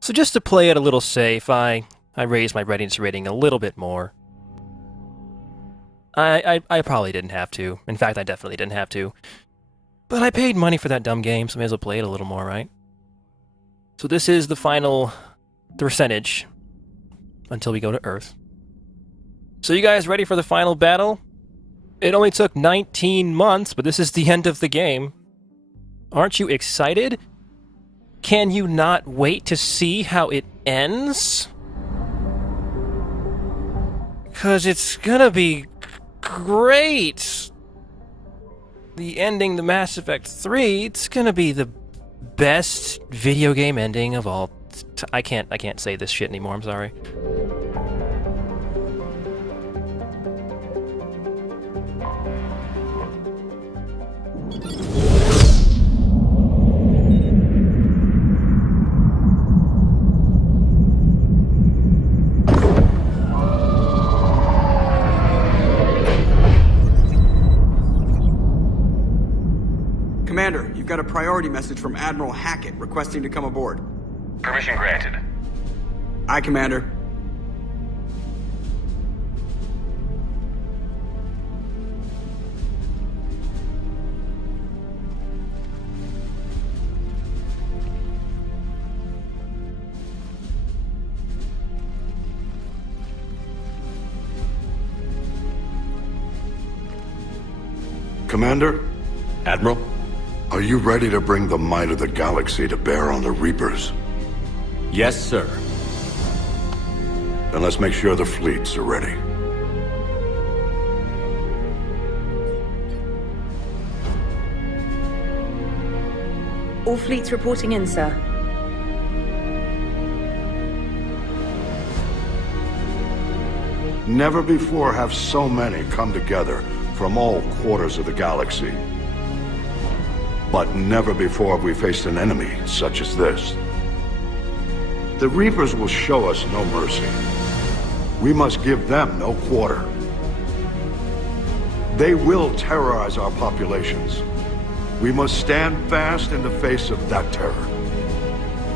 So just to play it a little safe, I raised my readiness rating a little bit more. I probably didn't have to. In fact, I definitely didn't have to. But I paid money for that dumb game, so I may as well play it a little more, right? So this is the percentage until we go to Earth. So you guys ready for the final battle? It only took 19 months, but this is the end of the game. Aren't you excited? Can you not wait to see how it ends? 'Cause it's gonna be great! The ending to Mass Effect 3, it's gonna be the best video game ending of all I can't say this shit anymore, I'm sorry. Commander, you've got a priority message from Admiral Hackett requesting to come aboard. Permission granted. Aye, Commander. Commander, Admiral? are you ready to bring the might of the galaxy to bear on the Reapers? Yes, sir. Then let's make sure the fleets are ready. All fleets reporting in, sir. Never before have so many come together from all quarters of the galaxy. But never before have we faced an enemy such as this. The Reapers will show us no mercy. We must give them no quarter. They will terrorize our populations. We must stand fast in the face of that terror.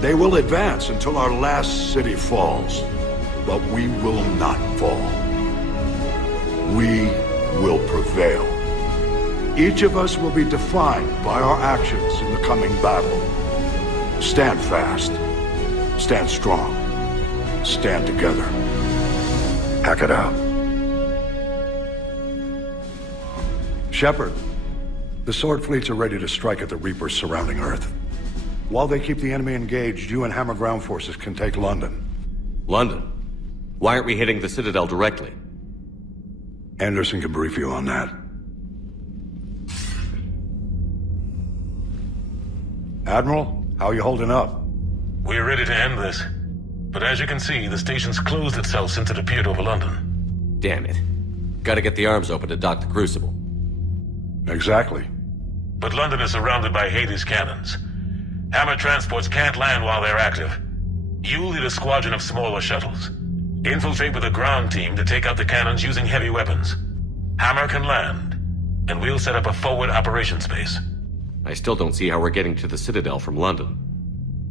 They will advance until our last city falls, but we will not fall. We will prevail. Each of us will be defined by our actions in the coming battle. Stand fast. Stand strong. Stand together. Hack it out. Shepard, the Sword fleets are ready to strike at the Reapers surrounding Earth. While they keep the enemy engaged, you and Hammer ground forces can take London. London? Why aren't we hitting the Citadel directly? Anderson can brief you on that. Admiral, how are you holding up? We're ready to end this. But as you can see, the station's closed itself since it appeared over London. Damn it. Gotta get the arms open to dock the Crucible. Exactly. But London is surrounded by Hades cannons. Hammer transports can't land while they're active. You'll lead a squadron of smaller shuttles. Infiltrate with a ground team to take out the cannons using heavy weapons. Hammer can land, and we'll set up a forward operations base. I still don't see how we're getting to the Citadel from London.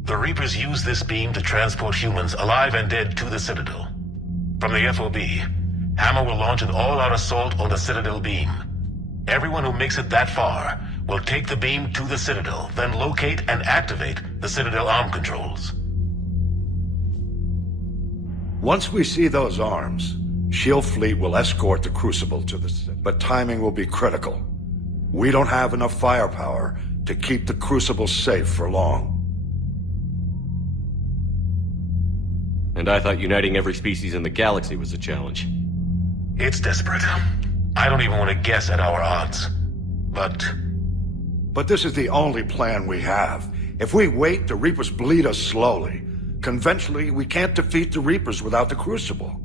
The Reapers use this beam to transport humans, alive and dead, to the Citadel. From the FOB, Hammer will launch an all-out assault on the Citadel beam. Everyone who makes it that far will take the beam to the Citadel, then locate and activate the Citadel arm controls. Once we see those arms, SHIELD fleet will escort the Crucible to the city. But timing will be critical. We don't have enough firepower to keep the Crucible safe for long. And I thought uniting every species in the galaxy was a challenge. It's desperate. I don't even want to guess at our odds. But this is the only plan we have. If we wait, the Reapers bleed us slowly. Conventionally, we can't defeat the Reapers without the Crucible.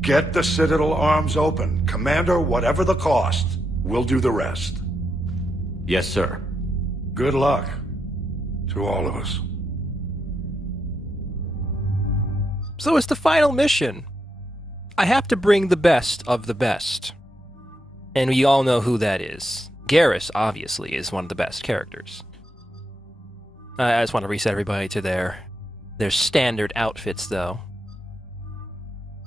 Get the Citadel arms open. Commander, whatever the cost, we'll do the rest. Yes, sir. Good luck to all of us. So it's the final mission. I have to bring the best of the best. And we all know who that is. Garrus, obviously, is one of the best characters. I just want to reset everybody to their their standard outfits, though.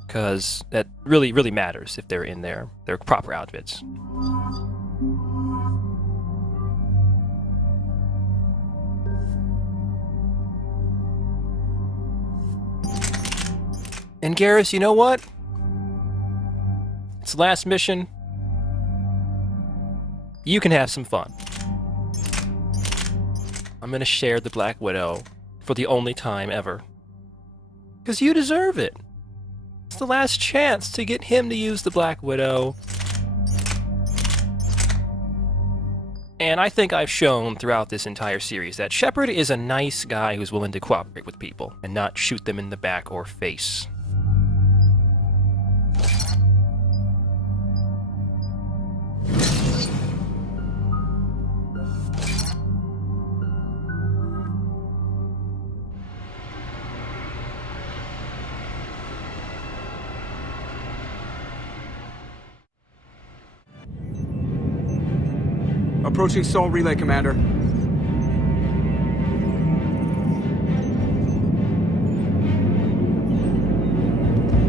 Because that really, really matters if they're in their proper outfits. And Garrus, you know what? It's the last mission. You can have some fun. I'm gonna share the Black Widow for the only time ever. Because you deserve it. It's the last chance to get him to use the Black Widow. And I think I've shown throughout this entire series that Shepard is a nice guy who's willing to cooperate with people and not shoot them in the back or face. Approaching Sol Relay, Commander.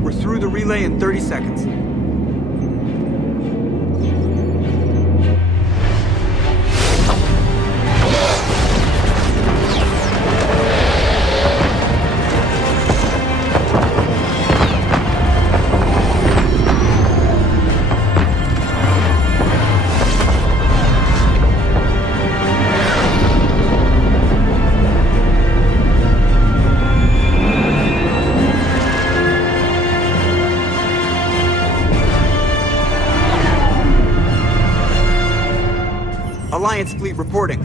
We're through the relay in 30 seconds. Alliance fleet reporting.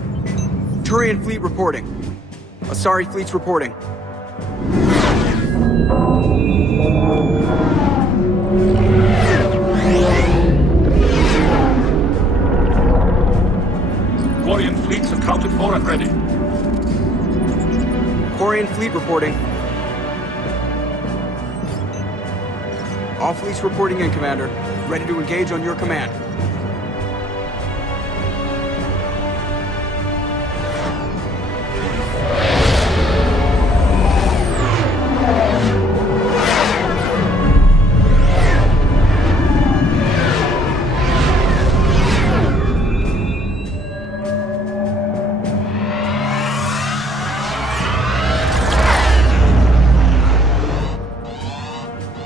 Turian fleet reporting. Asari fleets reporting. Quarian fleets accounted for and ready. Quarian fleet reporting. All fleets reporting in, Commander. Ready to engage on your command.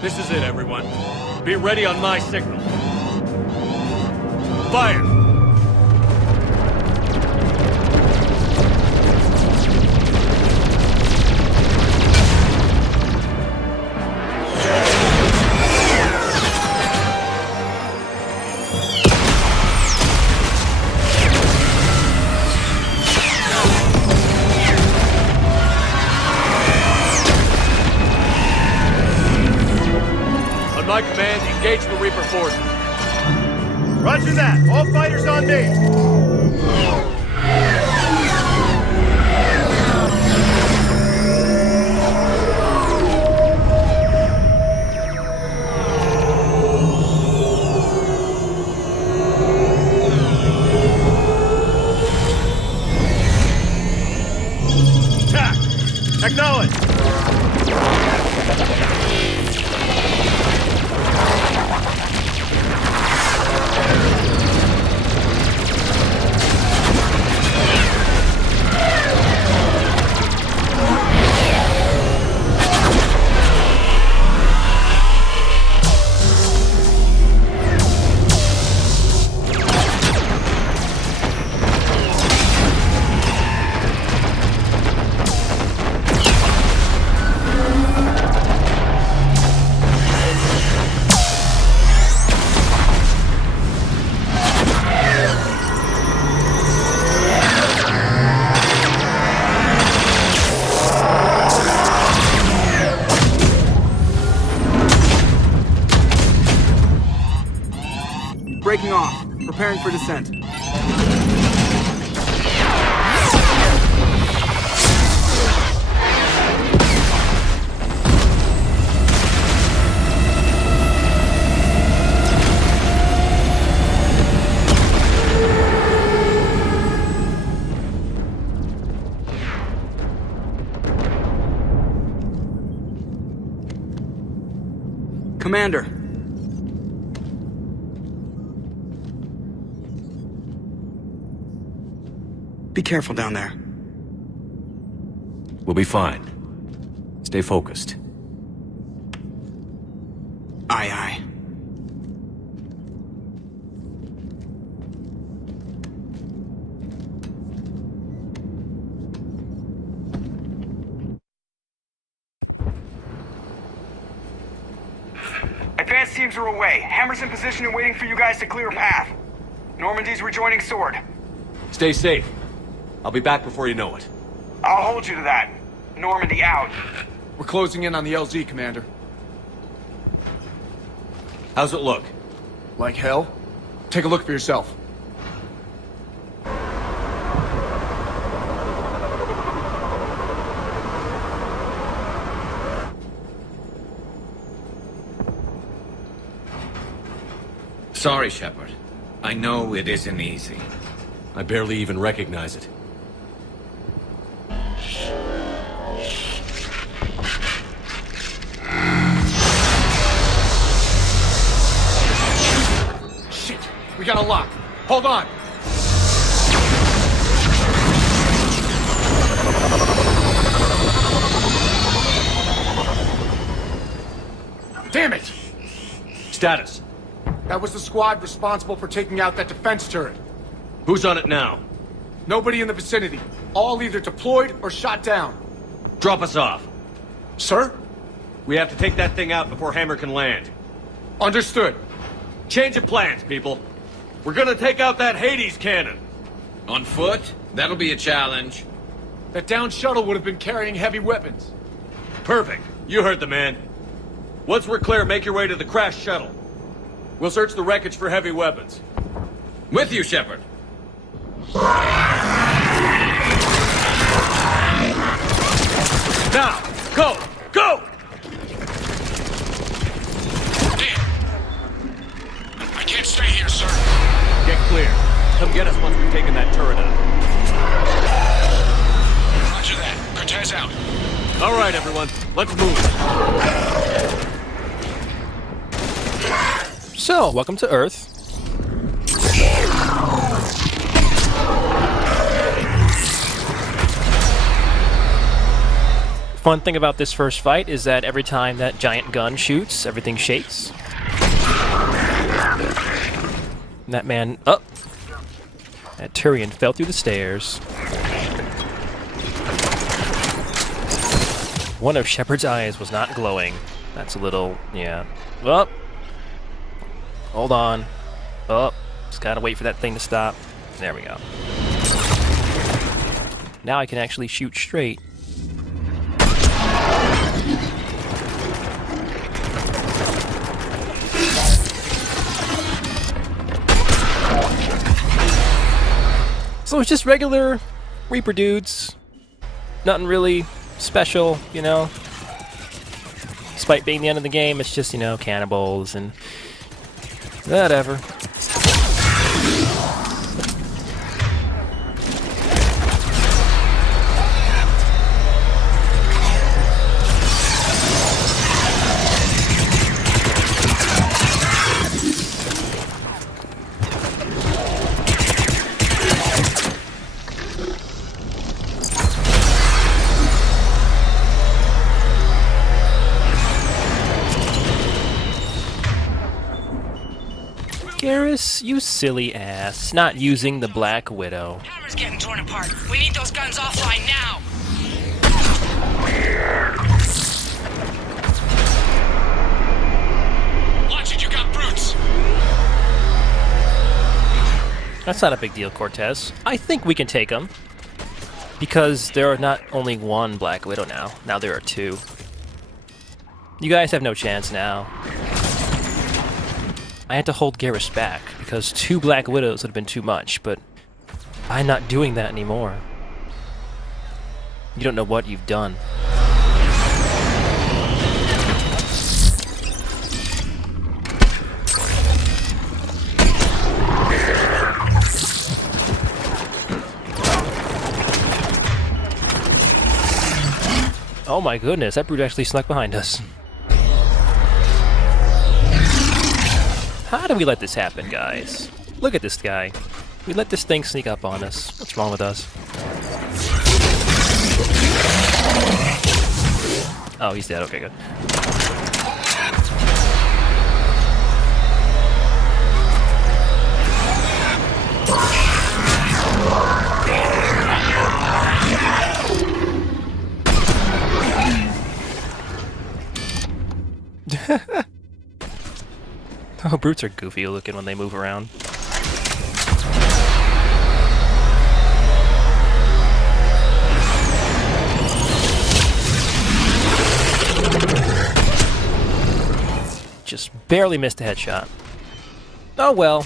This is it, everyone. Be ready on my signal. Fire! My command, engage the Reaper forces. Roger that. All fighters on me. Attack! Acknowledge! Breaking off. Preparing for descent. Commander. Be careful down there. We'll be fine. Stay focused. Aye, aye. Advanced teams are away. Hammer's in position and waiting for you guys to clear a path. Normandy's rejoining Sword. Stay safe. I'll be back before you know it. I'll hold you to that. Normandy out. We're closing in on the LZ, Commander. How's it look? Like hell? Take a look for yourself. Sorry, Shepard. I know it isn't easy. I barely even recognize it. Shit! We got a lock. Hold on! Damn it! Status. That was the squad responsible for taking out that defense turret. Who's on it now? Nobody in the vicinity. All either deployed or shot down. Drop us off. Sir? We have to take that thing out before Hammer can land. Understood. Change of plans, people. We're gonna take out that Hades cannon. On foot? That'll be a challenge. That downed shuttle would have been carrying heavy weapons. Perfect. You heard the man. Once we're clear, make your way to the crashed shuttle. We'll search the wreckage for heavy weapons. With you, Shepard. Now, go! Go! Damn! I can't stay here, sir. Get clear. Come get us once we've taken that turret out. Roger that. Cortez out. All right, everyone. Let's move. So, welcome to Earth. Fun thing about this first fight is that every time that giant gun shoots, everything shakes. And that man, up. That Turian fell through the stairs. One of Shepard's eyes was not glowing. That's a little, yeah. Well, hold on. Oh, just gotta wait for that thing to stop. There we go. Now I can actually shoot straight. So it's just regular Reaper dudes. Nothing really special, you know. Despite being the end of the game, it's just, you know, cannibals and whatever. Garrus, you silly ass, not using the Black Widow. Hammer's getting torn apart. We need those guns offline now. Watch it, you got brutes. That's not a big deal, Cortez. I think we can take them. Because there are not only one Black Widow now. Now there are two. You guys have no chance now. I had to hold Garrus back, because 2 Black Widows would have been too much, but I'm not doing that anymore. You don't know what you've done. Oh my goodness, that brute actually snuck behind us. How do we let this happen, guys? Look at this guy. We let this thing sneak up on us. What's wrong with us? Oh, he's dead. Okay, good. Oh, brutes are goofy looking when they move around. Just barely missed a headshot. Oh well.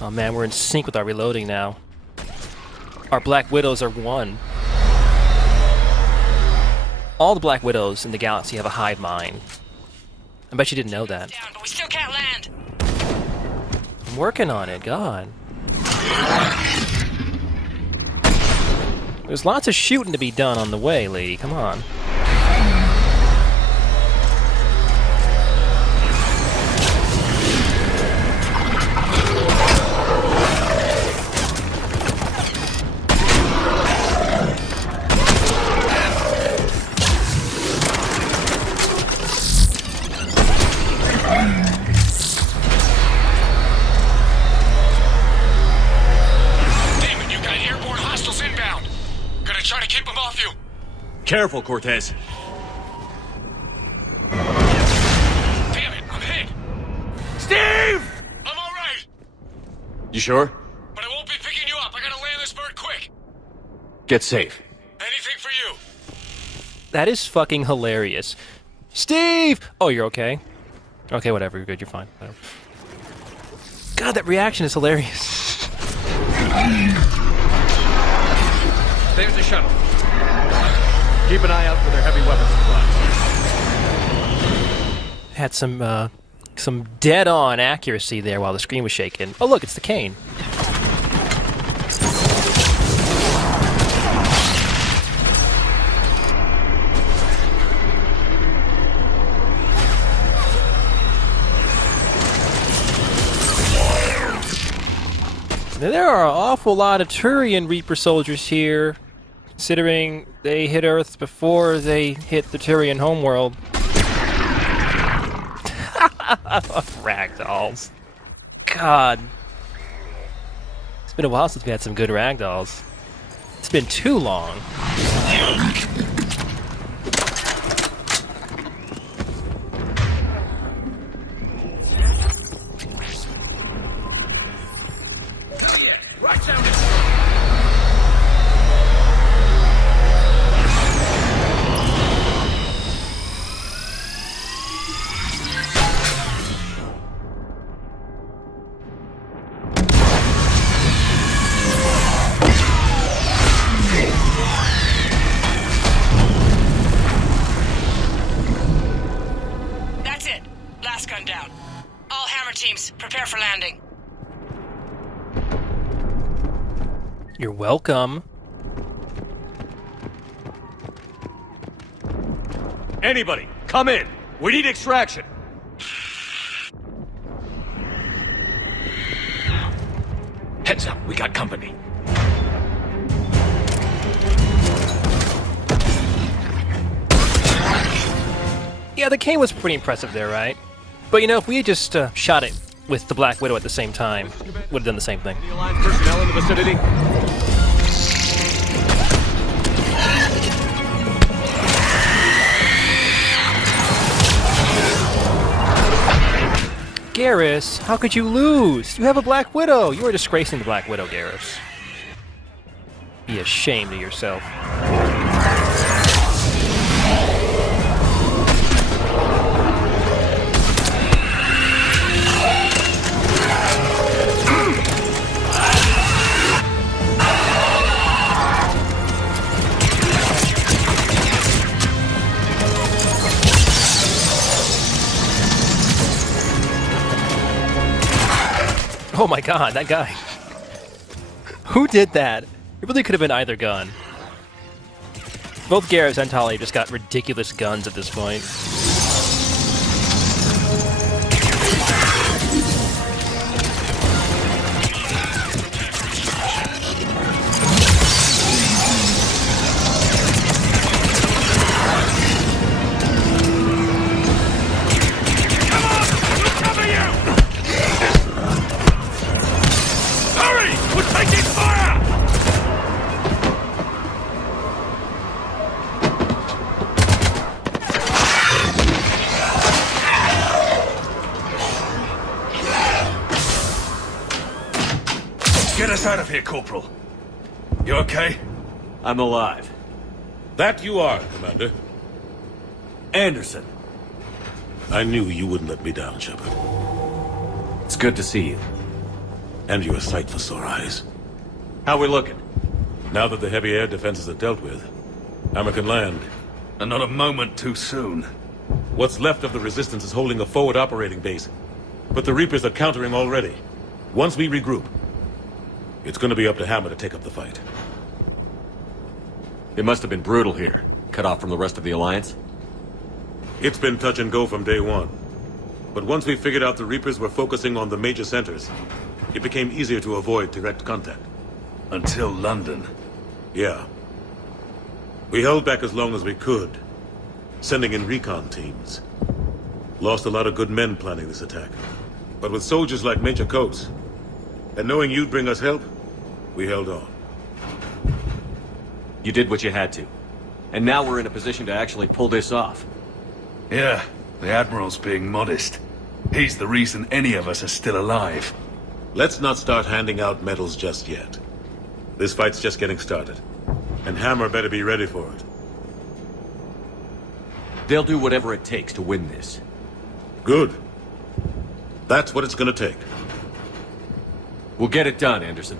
Oh man, we're in sync with our reloading now. Our Black Widows are one. All the Black Widows in the galaxy have a hive mind. I bet you didn't know that. Down, but we still can't land. I'm working on it, God. There's lots of shooting to be done on the way, lady. Come on. Careful, Cortez. Damn it, I'm hit. Steve! I'm all right, You sure? but I won't be picking you up. I gotta land this bird quick. Get safe. Anything for you. That is fucking hilarious. Steve! Oh, you're okay? Okay, whatever. You're good. You're fine. Whatever. God, that reaction is hilarious. There's the shuttle. Keep an eye out for their heavy weapons supplies. Had some dead-on accuracy there while the screen was shaking. Oh, look, it's the cane. There are an awful lot of Turian Reaper soldiers here, considering they hit Earth before they hit the Turian homeworld. Ragdolls. God. It's been a while since we had some good ragdolls. It's been too long. Right down. That's it. Last gun down. All hammer teams, prepare for landing. You're welcome. Anybody, come in. We need extraction. Heads up, we got company. Yeah, the cane was pretty impressive there, right? But you know, if we had just shot it with the Black Widow at the same time, would have done the same thing. Any Alliance personnel in the vicinity? Garrus, how could you lose? You have a Black Widow! You are disgracing the Black Widow, Garrus. Be ashamed of yourself. Oh my god, that guy. Who did that? It really could have been either gun. Both Garrus and Tali just got ridiculous guns at this point. us out of here, Corporal. You okay? I'm alive. That you are, Commander. Anderson. I knew you wouldn't let me down, Shepard. It's good to see you. And you're a sight for sore eyes. How we looking? Now that the heavy air defenses are dealt with, Hammer can land. And not a moment too soon. What's left of the Resistance is holding a forward operating base. But the Reapers are countering already. Once we regroup, it's gonna be up to Hammer to take up the fight. It must have been brutal here. Cut off from the rest of the Alliance? It's been touch and go from day one. But once we figured out the Reapers were focusing on the major centers, it became easier to avoid direct contact. Until London. Yeah. We held back as long as we could, sending in recon teams. Lost a lot of good men planning this attack. But with soldiers like Major Coates, and knowing you'd bring us help, we held on. You did what you had to. And now we're in a position to actually pull this off. Yeah, the Admiral's being modest. He's the reason any of us are still alive. Let's not start handing out medals just yet. This fight's just getting started. And Hammer better be ready for it. They'll do whatever it takes to win this. Good. That's what it's gonna take. We'll get it done, Anderson.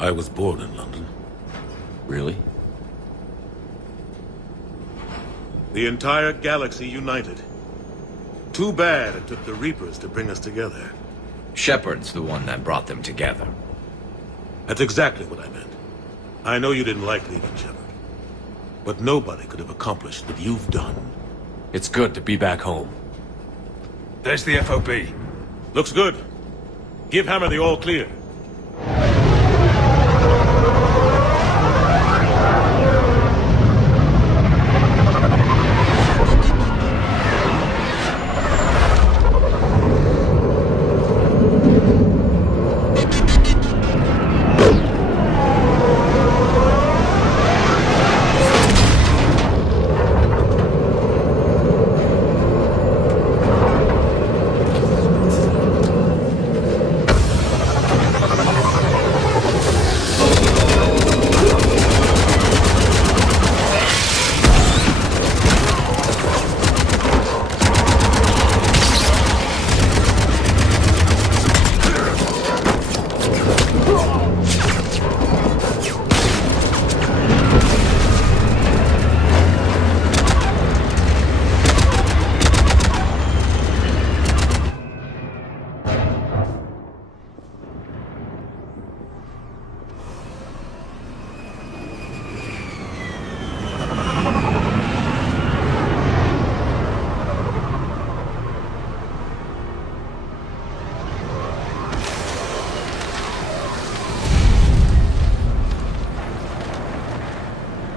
I was born in London. Really? The entire galaxy united. Too bad it took the Reapers to bring us together. Shepard's the one that brought them together. That's exactly what I meant. I know you didn't like leaving Shepard. But nobody could have accomplished what you've done. It's good to be back home. There's the FOB. Looks good. Give Hammer the all clear.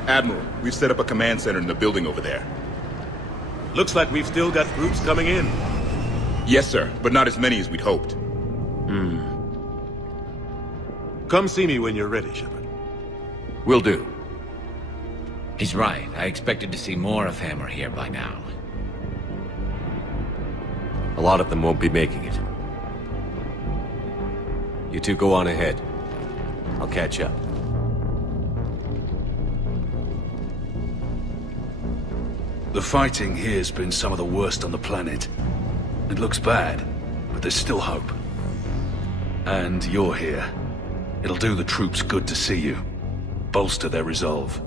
Admiral, we've set up a command center in the building over there. Looks like we've still got groups coming in. Yes, sir, but not as many as we'd hoped. Come see me when you're ready, Shepard. Will do. He's right. I expected to see more of Hammer here by now. A lot of them won't be making it. You two go on ahead. I'll catch up. The fighting here's been some of the worst on the planet. It looks bad, but there's still hope. And you're here. It'll do the troops good to see you. Bolster their resolve.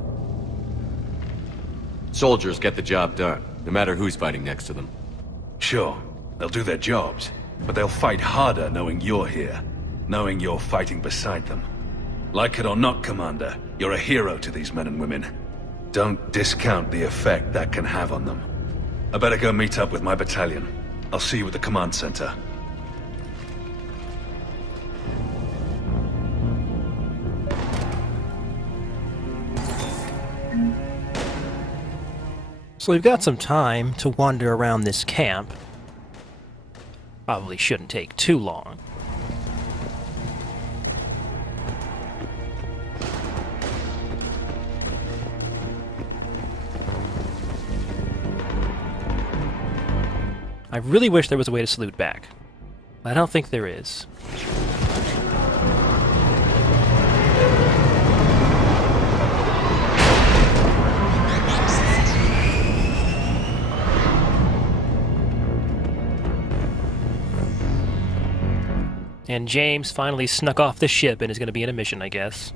Soldiers get the job done, no matter who's fighting next to them. Sure, they'll do their jobs, but they'll fight harder knowing you're here. Knowing you're fighting beside them. Like it or not, Commander, you're a hero to these men and women. Don't discount the effect that can have on them. I better go meet up with my battalion. I'll see you at the command center. So we've got some time to wander around this camp. Probably shouldn't take too long. I really wish there was a way to salute back. I don't think there is. And James finally snuck off the ship and is going to be in a mission, I guess.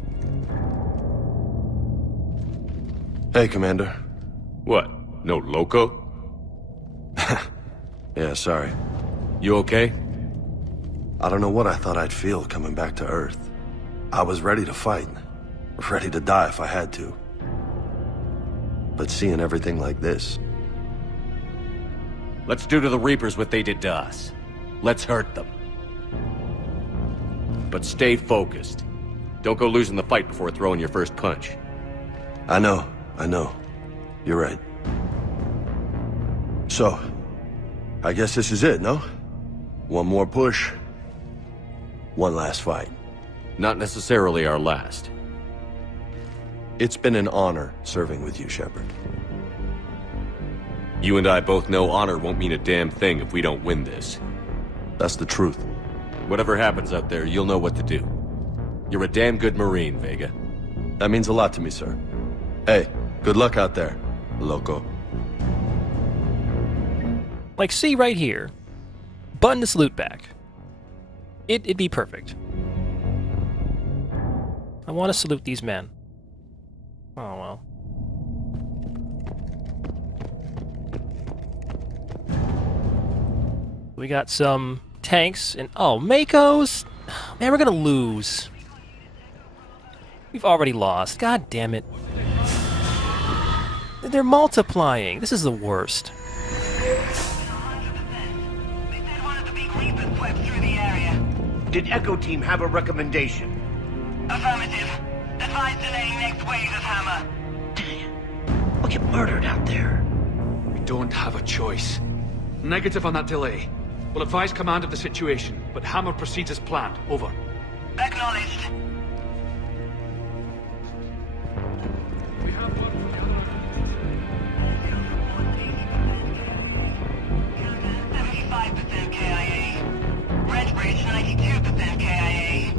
Hey, Commander. What? No loco? Yeah, sorry. You okay? I don't know what I thought I'd feel coming back to Earth. I was ready to fight. Ready to die if I had to. But seeing everything like this... Let's do to the Reapers what they did to us. Let's hurt them. But stay focused. Don't go losing the fight before throwing your first punch. I know. You're right. So, I guess this is it, no? One more push. One last fight. Not necessarily our last. It's been an honor serving with you, Shepard. You and I both know honor won't mean a damn thing if we don't win this. That's the truth. Whatever happens out there, you'll know what to do. You're a damn good Marine, Vega. That means a lot to me, sir. Hey, good luck out there, loco. Like, see right here. Button to salute back. It'd be perfect. I want to salute these men. Oh, well. We got some tanks and... Oh, Makos! Man, we're gonna lose. We've already lost. God damn it. They're multiplying. This is the worst. Did Echo Team have a recommendation? Affirmative. Advise delaying next wave of Hammer. Damn. We'll get murdered out there. We don't have a choice. Negative on that delay. We'll advise command of the situation, but Hammer proceeds as planned. Over. Acknowledged. We have one from the other... 75% KIA. Redbridge, 92% KIA.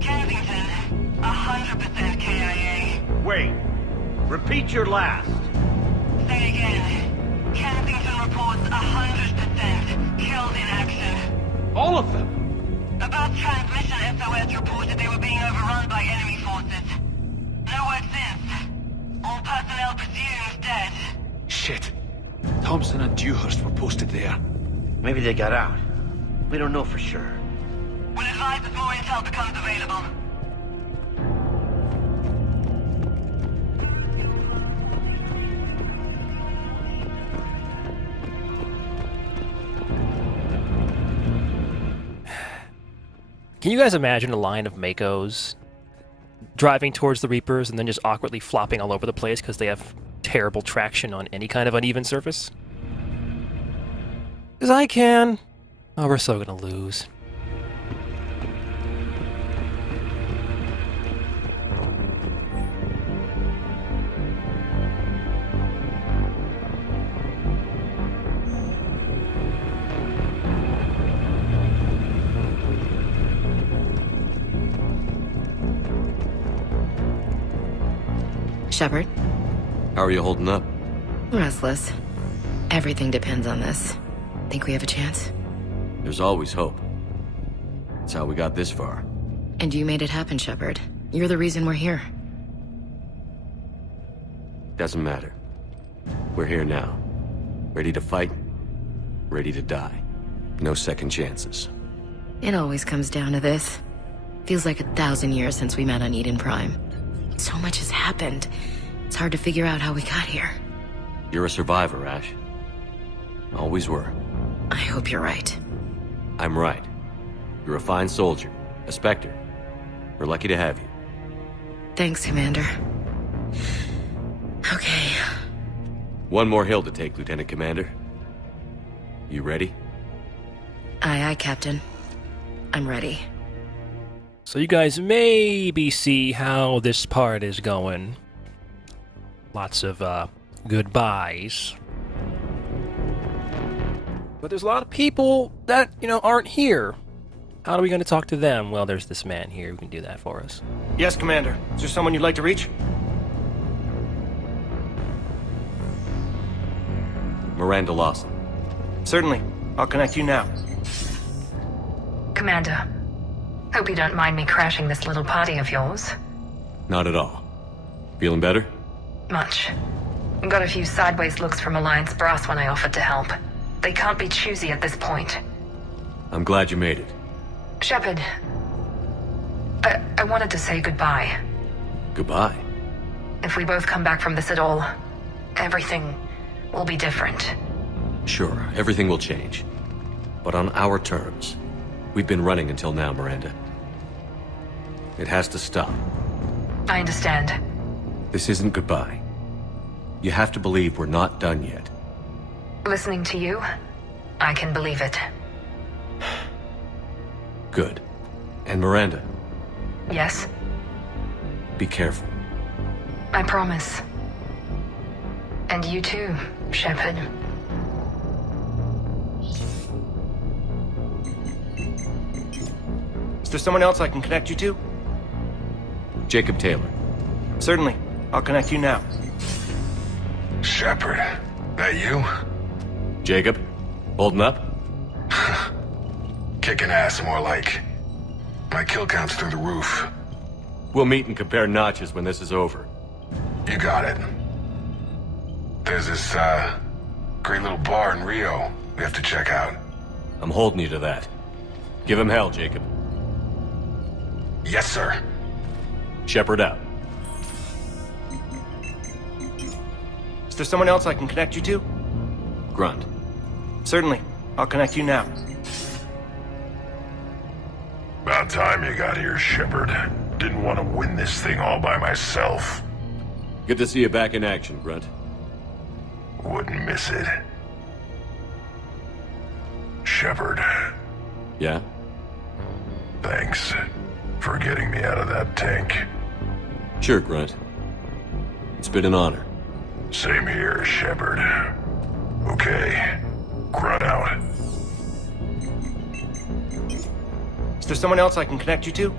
Kensington, 100% KIA. Wait. Repeat your last. Say again. Kensington reports 100% killed in action. All of them? About transmission SOS reported they were being overrun by enemy forces. No word since. All personnel presumed dead. Shit. Thompson and Dewhurst were posted there. Maybe they got out. We don't know for sure. We'll advise as more intel becomes available. Can you guys imagine a line of Makos driving towards the Reapers and then just awkwardly flopping all over the place because they have terrible traction on any kind of uneven surface? Because I can. Oh, we're so gonna lose. Shepard? How are you holding up? Restless. Everything depends on this. Think we have a chance? There's always hope. That's how we got this far. And you made it happen, Shepard. You're the reason we're here. Doesn't matter. We're here now. Ready to fight. Ready to die. No second chances. It always comes down to this. Feels like 1,000 years since we met on Eden Prime. So much has happened. It's hard to figure out how we got here. You're a survivor, Ash. Always were. I hope you're right. I'm right. You're a fine soldier. A Spectre. We're lucky to have you. Thanks, Commander. Okay. One more hill to take, Lieutenant Commander. You ready? Aye, Captain. I'm ready. So you guys maybe see how this part is going. Lots of goodbyes. But there's a lot of people that, aren't here. How are we going to talk to them? Well, there's this man here who can do that for us. Yes, Commander. Is there someone you'd like to reach? Miranda Lawson. Certainly. I'll connect you now. Commander, Hope you don't mind me crashing this little party of yours. Not at all. Feeling better? Much. Got a few sideways looks from Alliance brass when I offered to help. They can't be choosy at this point. I'm glad you made it. Shepard, I wanted to say goodbye. Goodbye. If we both come back from this at all, everything will be different. Sure, everything will change. But on our terms. We've been running until now, Miranda. It has to stop. I understand. This isn't goodbye. You have to believe we're not done yet. Listening to you, I can believe it. Good. And Miranda, Yes, be careful. I promise. And you too, Shepard. Is there someone else I can connect you to? Jacob Taylor. Certainly. I'll connect you now. Shepard, that you? Jacob, holding up? Kicking ass, more like. My kill count's through the roof. We'll meet and compare notches when this is over. You got it. There's this, great little bar in Rio we have to check out. I'm holding you to that. Give him hell, Jacob. Yes, sir. Shepard out. Is there someone else I can connect you to? Grunt. Certainly. I'll connect you now. About time you got here, Shepard. Didn't want to win this thing all by myself. Good to see you back in action, Grunt. Wouldn't miss it. Shepard. Yeah? Thanks for getting me out of that tank. Sure, Grunt. It's been an honor. Same here, Shepard. Okay. Grunt out. Is there someone else I can connect you to?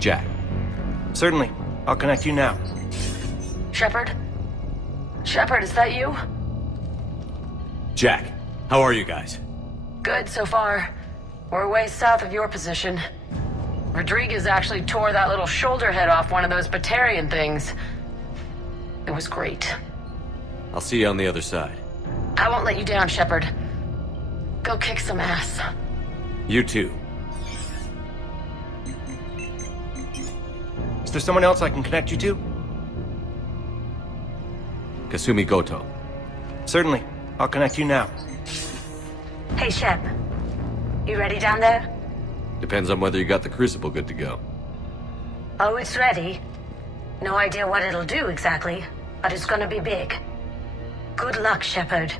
Jack. Certainly. I'll connect you now. Shepard? Shepard, is that you? Jack, how are you guys? Good so far. We're way south of your position. Rodriguez actually tore that little shoulder head off one of those Batarian things. It was great. I'll see you on the other side. I won't let you down, Shepard. Go kick some ass. You too. Is there someone else I can connect you to? Kasumi Goto. Certainly. I'll connect you now. Hey, Shep. You ready down there? Depends on whether you got the crucible good to go. Oh, it's ready. No idea what it'll do exactly, but it's gonna be big. Good luck, Shepard.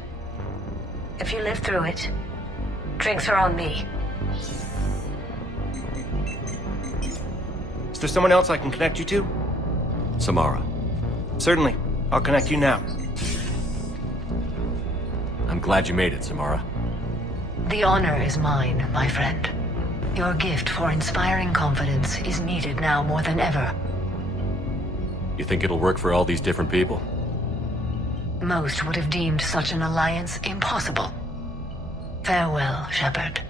If you live through it, drinks are on me. Is there someone else I can connect you to? Samara. Certainly. I'll connect you now. I'm glad you made it, Samara. The honor is mine, my friend. Your gift for inspiring confidence is needed now more than ever. You think it'll work for all these different people? Most would have deemed such an alliance impossible. Farewell, Shepard.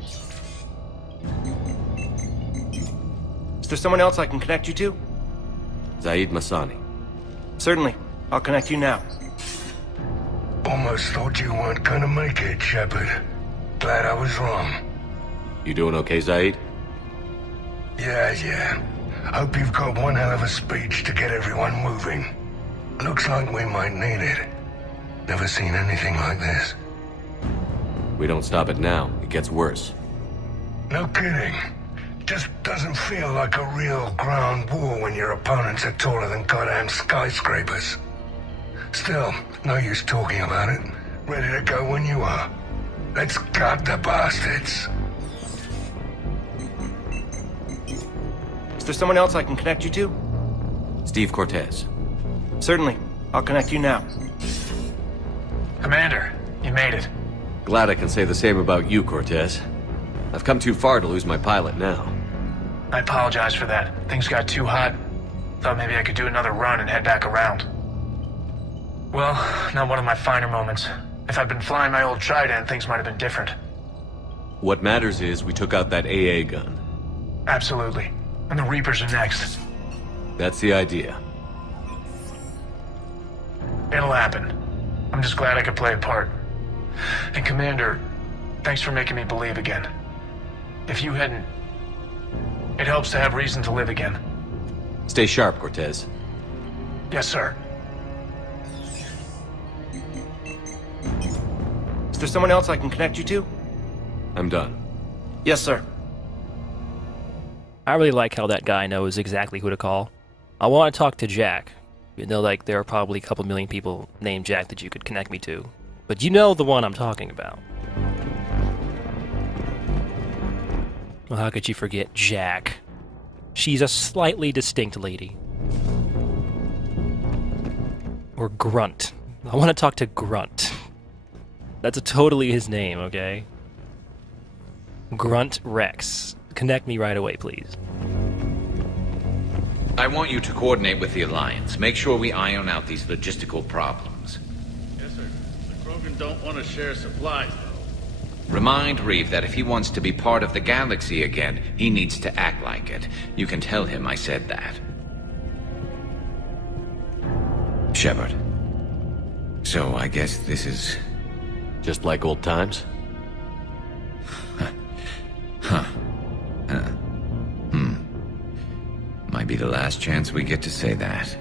Is there someone else I can connect you to? Zaid Masani. Certainly. I'll connect you now. Almost thought you weren't gonna make it, Shepard. Glad I was wrong. You doing okay, Zaid? Yeah. Hope you've got one hell of a speech to get everyone moving. Looks like we might need it. Never seen anything like this. We don't stop it now, it gets worse. No kidding. Just doesn't feel like a real ground war when your opponents are taller than goddamn skyscrapers. Still, no use talking about it. Ready to go when you are. Let's gut the bastards. Is there someone else I can connect you to? Steve Cortez. Certainly. I'll connect you now. Commander, you made it. Glad I can say the same about you, Cortez. I've come too far to lose my pilot now. I apologize for that. Things got too hot. Thought maybe I could do another run and head back around. Well, not one of my finer moments. If I'd been flying my old Trident, things might have been different. What matters is we took out that AA gun. Absolutely. And the Reapers are next. That's the idea. It'll happen. I'm just glad I could play a part. And Commander, thanks for making me believe again. If you hadn't... It helps to have reason to live again. Stay sharp, Cortez. Yes, sir. Is there someone else I can connect you to? I'm done. Yes, sir. I really like how that guy knows exactly who to call. I want to talk to Jack. You know, like, there are probably a couple million people named Jack that you could connect me to. But you know the one I'm talking about. Well, how could you forget Jack? She's a slightly distinct lady. Or Grunt. I want to talk to Grunt. That's totally his name, okay? Grunt Rex. Connect me right away, please. I want you to coordinate with the Alliance. Make sure we iron out these logistical problems. Yes, sir. The Krogan don't want to share supplies, though. Remind Reeve that if he wants to be part of the galaxy again, he needs to act like it. You can tell him I said that. Shepard. So I guess this is... just like old times? Might be the last chance we get to say that.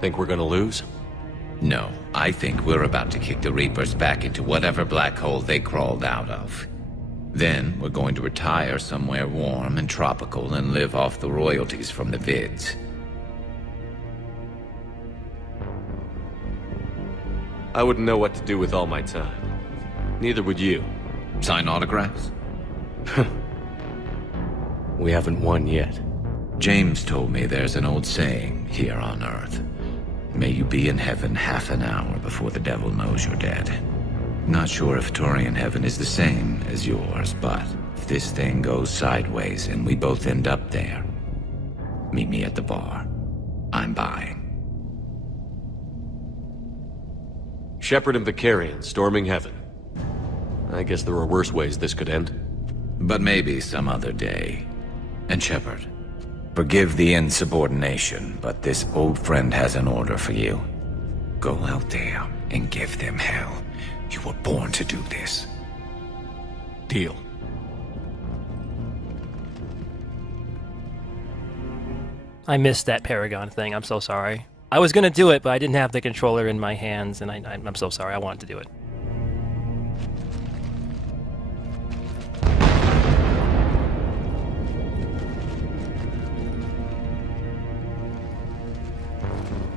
Think we're gonna lose? No, I think we're about to kick the Reapers back into whatever black hole they crawled out of. Then we're going to retire somewhere warm and tropical and live off the royalties from the vids. I wouldn't know what to do with all my time. Neither would you. Sign autographs? We haven't won yet. James told me there's an old saying here on Earth. May you be in heaven half an hour before the devil knows you're dead. Not sure if Turian heaven is the same as yours, but if this thing goes sideways and we both end up there, meet me at the bar. I'm buying. Shepard and Vicarian storming heaven. I guess there are worse ways this could end. But maybe some other day. And Shepard, forgive the insubordination, but this old friend has an order for you. Go out there and give them hell. You were born to do this. Deal. I missed that Paragon thing, I'm so sorry. I was gonna do it, but I didn't have the controller in my hands, and I'm so sorry, I wanted to do it.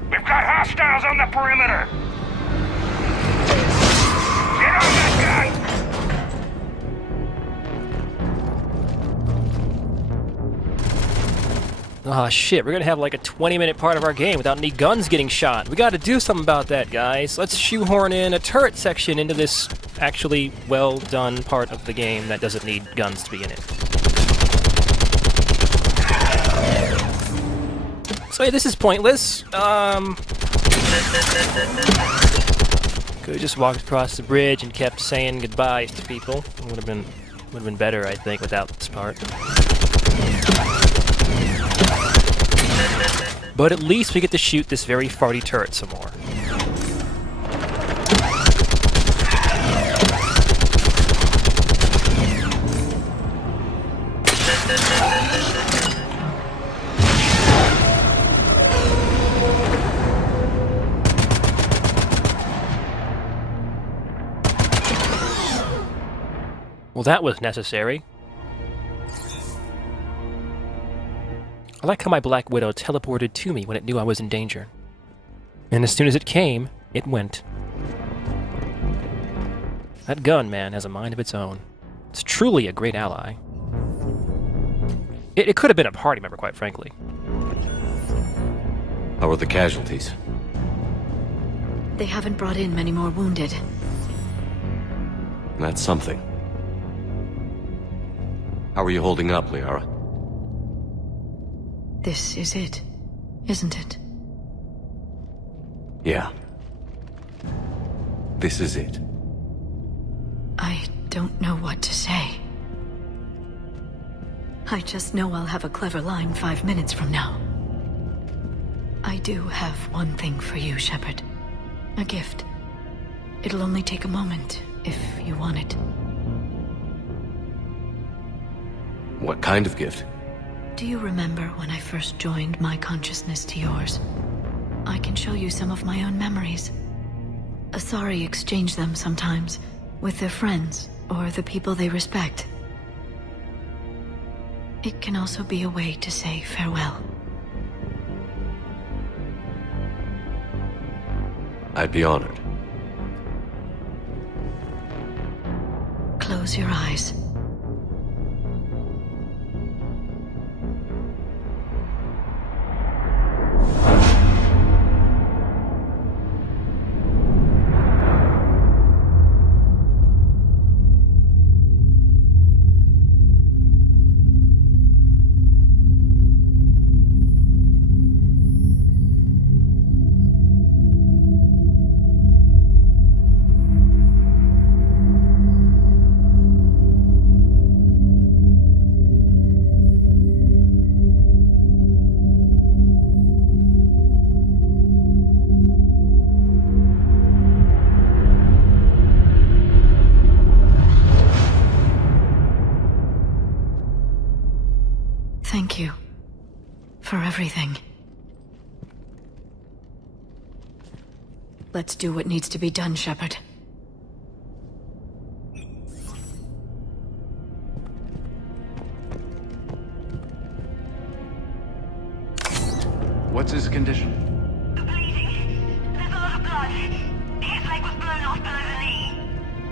We've got hostiles on the perimeter! Get on that gun! Ah, shit, we're gonna have like a 20-minute part of our game without any guns getting shot. We gotta do something about that, guys. Let's shoehorn in a turret section into this actually well-done part of the game that doesn't need guns to be in it. So, hey, this is pointless. Could've just walked across the bridge and kept saying goodbyes to people. It would have been better, I think, without this part. But at least we get to shoot this very farty turret some more. Well, that was necessary. I like how my Black Widow teleported to me when it knew I was in danger. And as soon as it came, it went. That gun, man, has a mind of its own. It's truly a great ally. It could have been a party member, quite frankly. How are the casualties? They haven't brought in many more wounded. That's something. How are you holding up, Liara? This is it, isn't it? Yeah. This is it. I don't know what to say. I just know I'll have a clever line 5 minutes from now. I do have one thing for you, Shepard. A gift. It'll only take a moment, if you want it. What kind of gift? Do you remember when I first joined my consciousness to yours? I can show you some of my own memories. Asari exchange them sometimes, with their friends, or the people they respect. It can also be a way to say farewell. I'd be honored. Close your eyes. Thank you for everything. Let's do what needs to be done, Shepard. What's his condition? There's a lot of blood. His leg was blown off below the knee.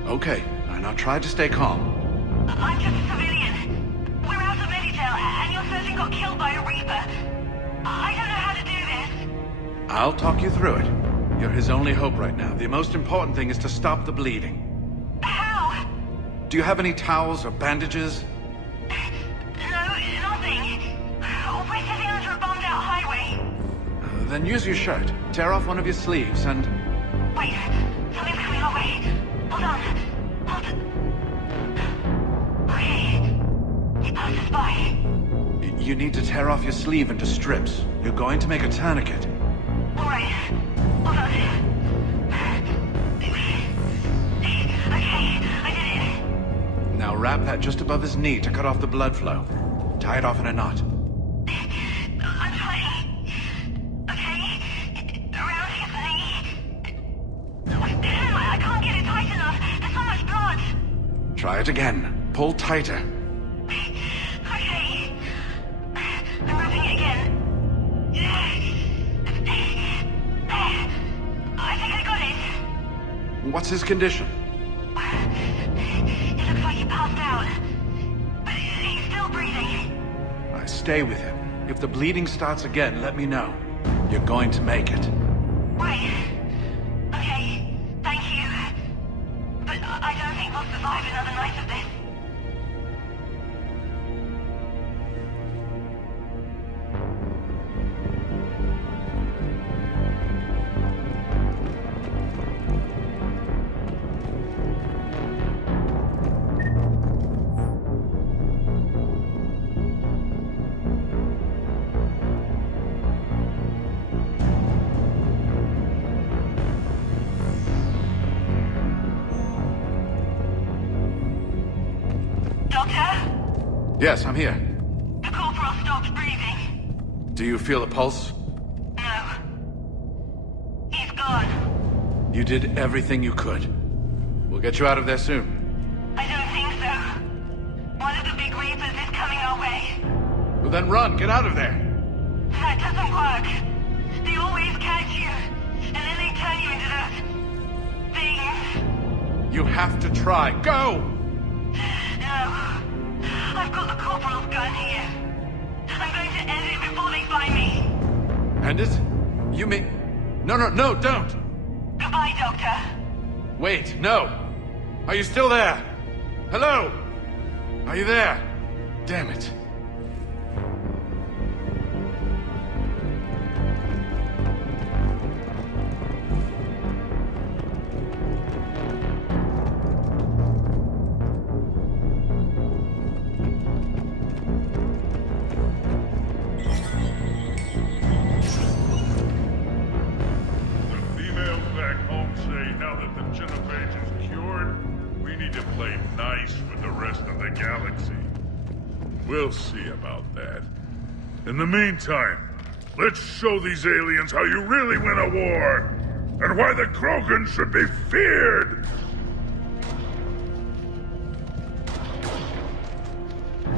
Okay, now try to stay calm. I'm just a civilian. We're out of Meditail, and your surgeon got killed by a Reaper. I don't know how to do this. I'll talk you through it. You're his only hope right now. The most important thing is to stop the bleeding. How? Do you have any towels or bandages? No, nothing. We're sitting under a bombed-out highway. Then use your shirt. Tear off one of your sleeves and... Wait, something's coming our way. Hold on. Hold on. Okay. He passed us by. You need to tear off your sleeve into strips. You're going to make a tourniquet. All right. Hold on. Okay, I did it. Now wrap that just above his knee to cut off the blood flow. Tie it off in a knot. I'm trying. Okay. Around his knee. I can't get it tight enough. There's so much blood. Try it again. Pull tighter. Okay. I'm wrapping it again. I think I got it. What's his condition? It looks like he passed out. But he's still breathing. Stay with him. If the bleeding starts again, let me know. You're going to make it. Right. Okay. Thank you. But I don't think we'll survive another night of this. Yes, I'm here. The corporal stopped breathing. Do you feel a pulse? No. He's gone. You did everything you could. We'll get you out of there soon. I don't think so. One of the big Reapers is coming our way. Well, then run! Get out of there! That doesn't work. They always catch you, and then they turn you into those... things. You have to try. Go! No. I've got the corporal's gun here. I'm going to end it before they find me. End it? You mean... No, don't! Goodbye, Doctor. Wait, no! Are you still there? Hello? Are you there? Damn it. We'll see about that. In the meantime, let's show these aliens how you really win a war, and why the Krogan should be feared!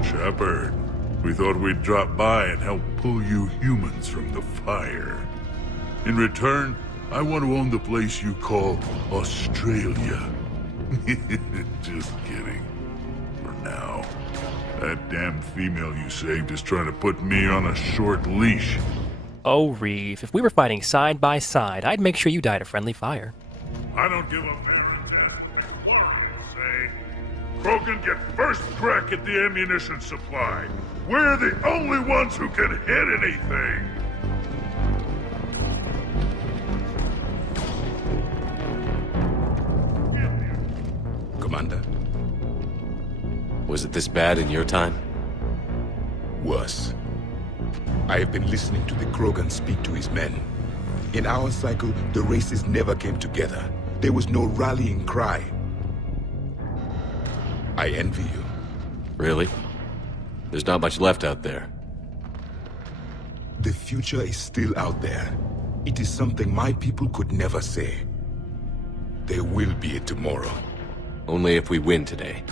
Shepard, we thought we'd drop by and help pull you humans from the fire. In return, I want to own the place you call Australia. Just kidding. For now. That damn female you saved is trying to put me on a short leash. Oh, Reeve, if we were fighting side by side, I'd make sure you died of friendly fire. I don't give a fair death, McLaurin say. Krogan get first crack at the ammunition supply. We're the only ones who can hit anything. Commander? Was it this bad in your time? Worse. I have been listening to the Krogan speak to his men. In our cycle, the races never came together. There was no rallying cry. I envy you. Really? There's not much left out there. The future is still out there. It is something my people could never say. There will be a tomorrow. Only if we win today.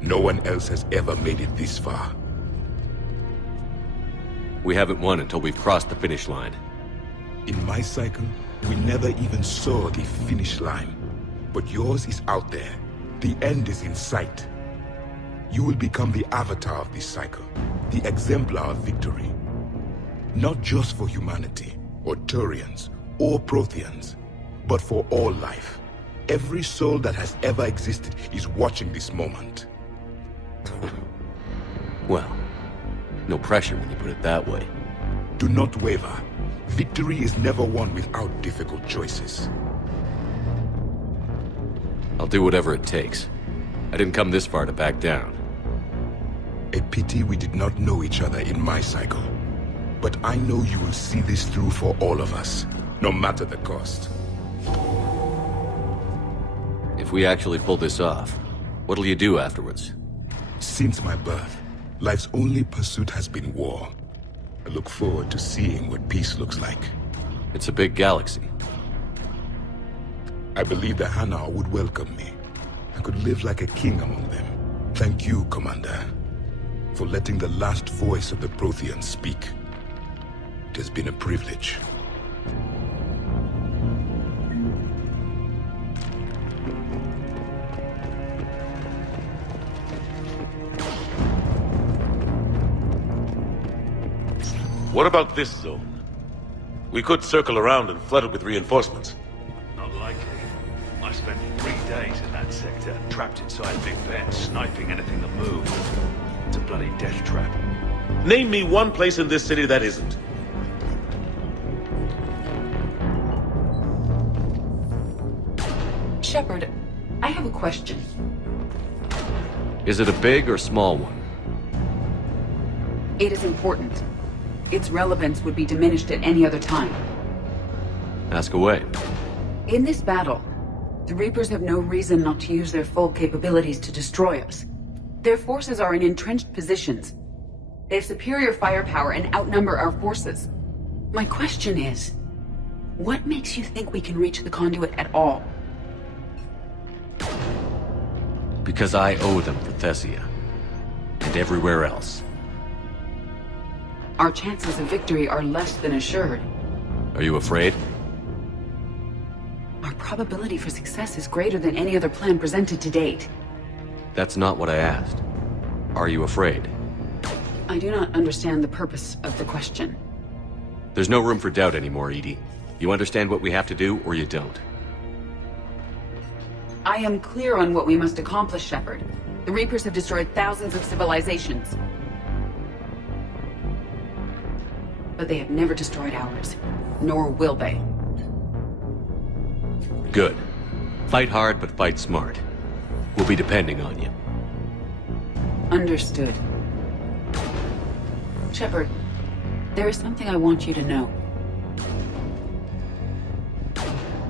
No one else has ever made it this far. We haven't won until we've crossed the finish line. In my cycle, we never even saw the finish line. But yours is out there. The end is in sight. You will become the avatar of this cycle, the exemplar of victory. Not just for humanity, or Turians, or Protheans, but for all life. Every soul that has ever existed is watching this moment. Well, no pressure when you put it that way. Do not waver. Victory is never won without difficult choices. I'll do whatever it takes. I didn't come this far to back down. A pity we did not know each other in my cycle. But I know you will see this through for all of us, no matter the cost. If we actually pull this off, what'll you do afterwards? Since my birth, life's only pursuit has been war. I look forward to seeing what peace looks like. It's a big galaxy. I believe the Hanar would welcome me. I could live like a king among them. Thank you, Commander, for letting the last voice of the Protheans speak. It has been a privilege. What about this zone? We could circle around and flood it with reinforcements. Not likely. I spent 3 days in that sector, trapped inside Big Ben, sniping anything that moved. It's a bloody death trap. Name me one place in this city that isn't. Shepard, I have a question. Is it a big or small one? It is important. Its relevance would be diminished at any other time. Ask away. In this battle, the Reapers have no reason not to use their full capabilities to destroy us. Their forces are in entrenched positions. They have superior firepower and outnumber our forces. My question is, what makes you think we can reach the conduit at all? Because I owe them for Thessia. And everywhere else. Our chances of victory are less than assured. Are you afraid? Our probability for success is greater than any other plan presented to date. That's not what I asked. Are you afraid? I do not understand the purpose of the question. There's no room for doubt anymore, Edie. You understand what we have to do, or you don't. I am clear on what we must accomplish, Shepard. The Reapers have destroyed thousands of civilizations. But they have never destroyed ours. Nor will they. Good. Fight hard, but fight smart. We'll be depending on you. Understood. Shepard, there is something I want you to know.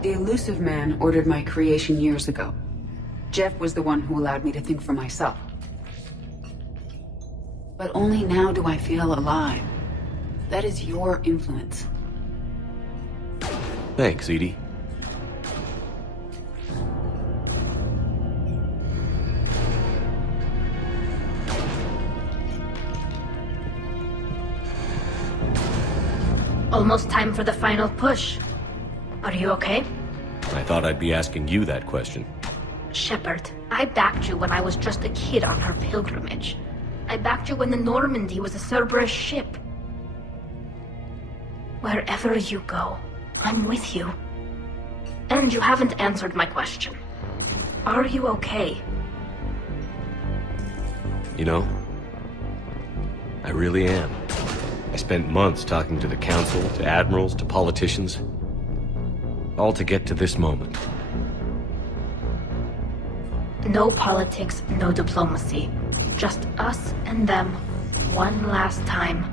The Elusive Man ordered my creation years ago. Jeff was the one who allowed me to think for myself. But only now do I feel alive. That is your influence. Thanks, Edie. Almost time for the final push. Are you okay? I thought I'd be asking you that question. Shepard, I backed you when I was just a kid on her pilgrimage. I backed you when the Normandy was a Cerberus ship. Wherever you go, I'm with you. And you haven't answered my question. Are you okay? You know, I really am. I spent months talking to the Council, to admirals, to politicians. All to get to this moment. No politics, no diplomacy. Just us and them. One last time.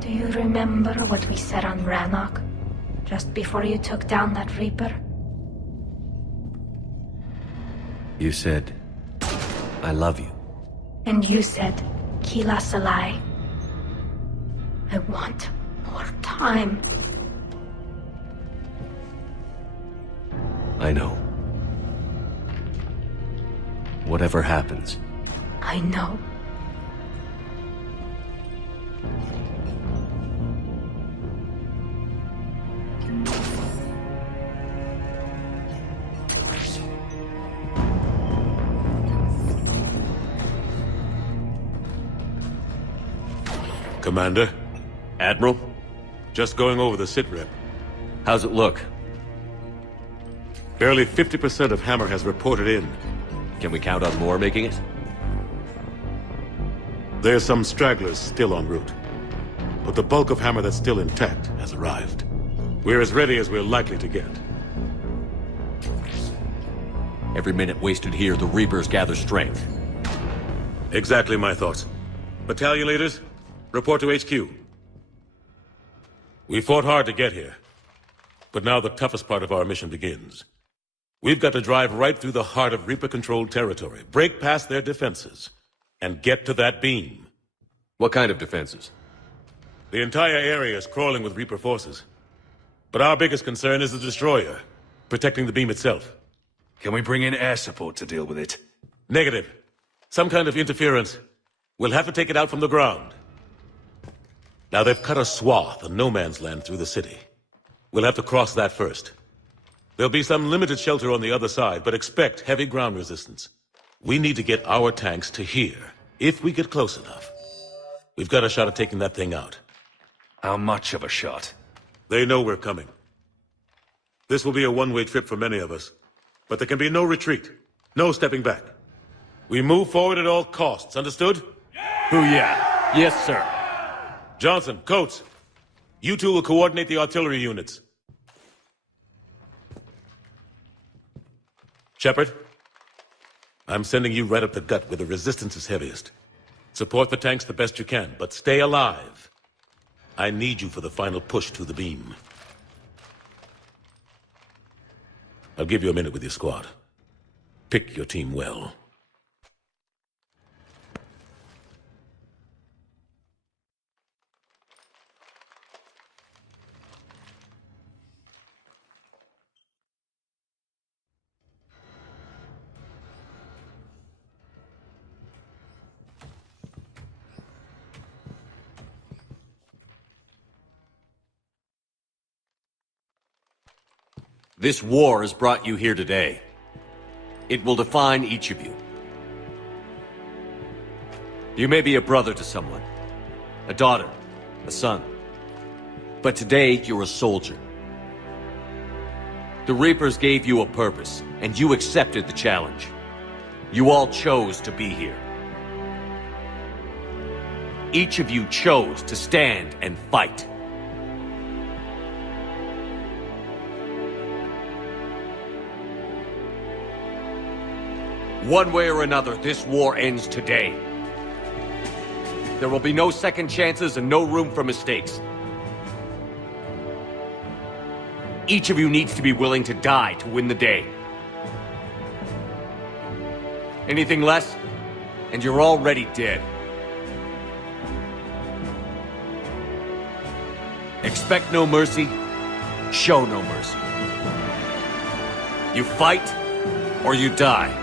Do you remember what we said on Rannoch? Just before you took down that Reaper? You said, I love you. And you said, Kila Salai. I want more time. I know. Whatever happens. I know. Commander? Admiral? Just going over the sitrep. How's it look? Barely 50% of Hammer has reported in. Can we count on more making it? There's some stragglers still en route. But the bulk of Hammer that's still intact has arrived. We're as ready as we're likely to get. Every minute wasted here, the Reapers gather strength. Exactly my thoughts. Battalion leaders, report to HQ. We fought hard to get here. But now the toughest part of our mission begins. We've got to drive right through the heart of Reaper-controlled territory, break past their defenses, and get to that beam. What kind of defenses? The entire area is crawling with Reaper forces. But our biggest concern is the destroyer, protecting the beam itself. Can we bring in air support to deal with it? Negative. Some kind of interference. We'll have to take it out from the ground. Now they've cut a swath of no man's land through the city. We'll have to cross that first. There'll be some limited shelter on the other side, but expect heavy ground resistance. We need to get our tanks to here, if we get close enough. We've got a shot at taking that thing out. How much of a shot? They know we're coming. This will be a one-way trip for many of us, but there can be no retreat, no stepping back. We move forward at all costs, understood? Booyah! Yes, sir. Johnson, Coates, you two will coordinate the artillery units. Shepard, I'm sending you right up the gut where the resistance is heaviest. Support the tanks the best you can, but stay alive. I need you for the final push to the beam. I'll give you a minute with your squad. Pick your team well. This war has brought you here today. It will define each of you. You may be a brother to someone, a daughter, a son. But today, you're a soldier. The Reapers gave you a purpose, and you accepted the challenge. You all chose to be here. Each of you chose to stand and fight. One way or another, this war ends today. There will be no second chances and no room for mistakes. Each of you needs to be willing to die to win the day. Anything less, and you're already dead. Expect no mercy, show no mercy. You fight, or you die.